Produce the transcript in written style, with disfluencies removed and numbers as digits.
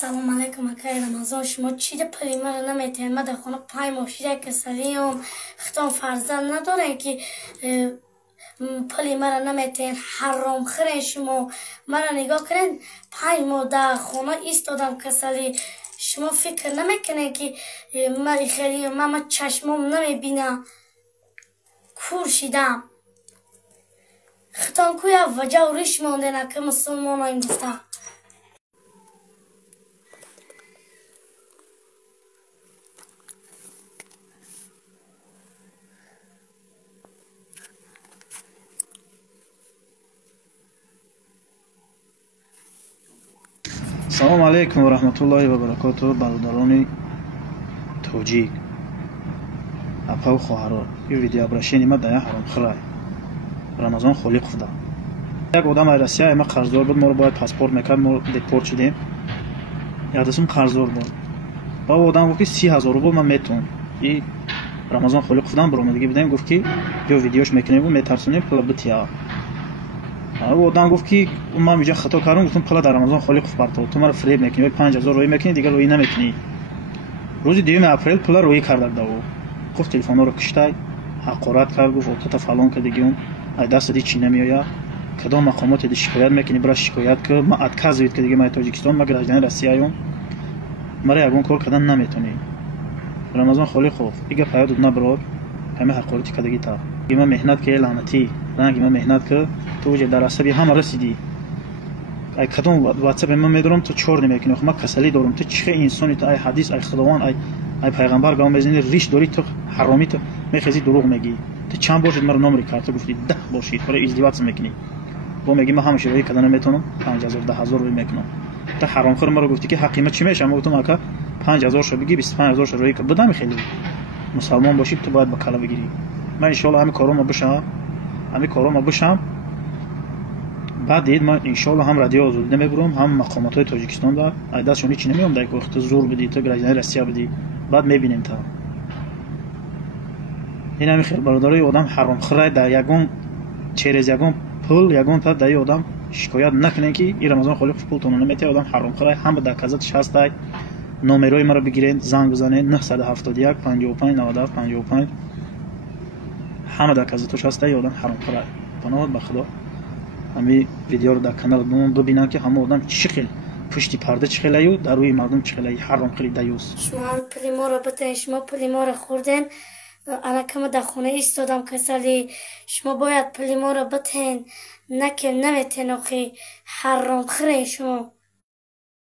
سلام علیکم اکای رمضان. شما چی پلی مرا نمیتین؟ من در خونه 5 ماه شده کسلیم، ختم فرزند ندارن که پلی مرا نمیتین. حرام خورین شما. مرا نگاه کنین 5 ماه در خونه ایستادم کسلی. شما فکر نمیکنین که من خیلی من چشمم نمیبینم، کور شدم. ختم کویا وجه و ریش مانده نکه مسلمان این گفته. سلام علیکم و رحمت الله و برکاته. برادران توجیک اپا و خواهران، این ویدیو ابرشین ما در حرام خورای رمضان خالی خدا. یک آدم روسیه ما قرضدار بود، ما رو باید پاسپورت میکرد، ما دیپورت شدیم. یادم قرضدار بود. با آدم گفت 30000 روبل من میتونم این رمضان خالی خدا برام دیگه بدم. گفت که بیا ویدیوش میکنیم و میترسونیم پول بتیا. آدم گفت که من اینجا خطا کردم، گفتم پلا در رمضان خالی خوب برتو تو مرا فریب میکنی، 5000 روی میکنی دیگه روی نمیکنی. روز 2 اپریل پلا روی کرد داو. گفت تلفن رو کشتای حقارت کرد، گفت تو فلان که دیگه ای دست دی چی نمیایا، کدام مقامات دی شکایت میکنی، برای شکایت که ما اتکاز وید که دیگه ما تاجیکستان ما گراجدان روسیه ایم مرا یگون کار کردن نمیتونی. رمضان خالی خوب دیگه پیاد نبرد همه حقارتی که دیگه تا ما مهنت که لعنتی رنگ ما مهنت که تو وجه در عصبی هم رسیدی. ای کدام واتساپ من میدارم تو چور نمیکنی. خب من کسلی دارم. تو چه انسانی تو؟ ای حدیث، ای خداوند، ای پیغمبر گام بزنی ریش داری تو حرامی تو میخزی دروغ میگی. تو چند باشید مرا نمری کرد گفتی 10 باشید برای ازدواج میکنی. با میگی من همش روی کدن نمیتونم 5000 10000 روی میکنم. تو حرام خور مرا گفتی که حقیقت چی میشه؟ من گفتم که 5000 شو بگی 25000 شو روی بدم. خیلی مسلمان باشید تو باید بکلا بگیری. من ان شاء الله همین کارو بشم. بعد دید من ان شاء الله هم رادیو آزادی نمیبرم، هم مقامات های تاجیکستان دا دستشون چی نمیام در وقت زور بدی تو گراجدان روسیه بدی. بعد میبینیم تا این همین خیر برادرای آدم حرام خورای در یگون چیرز یگون پول یگون تا در آدم شکایت نکنین که این رمضان خالی پول تون نمیته. آدم حرام خورای هم به دکازتش هستای. نمرای مرا بگیرین، زنگ بزنین 971 55 97 55 همه دکازتش هستای. آدم حرام خورای پناه به خدا. همین ویدیو رو در کانال ببینن که همه آدم چخیل پشتی پرده چخیلایو در روی مردم چخیلای حرام خرید دیوس. شما پلی ما رو بتین، شما پلی ما رو خوردین. انا کم در خونه ایستادم کسلی. شما باید پلی ما رو بتین، نکن نمیتین. آخی حرام خورین شما.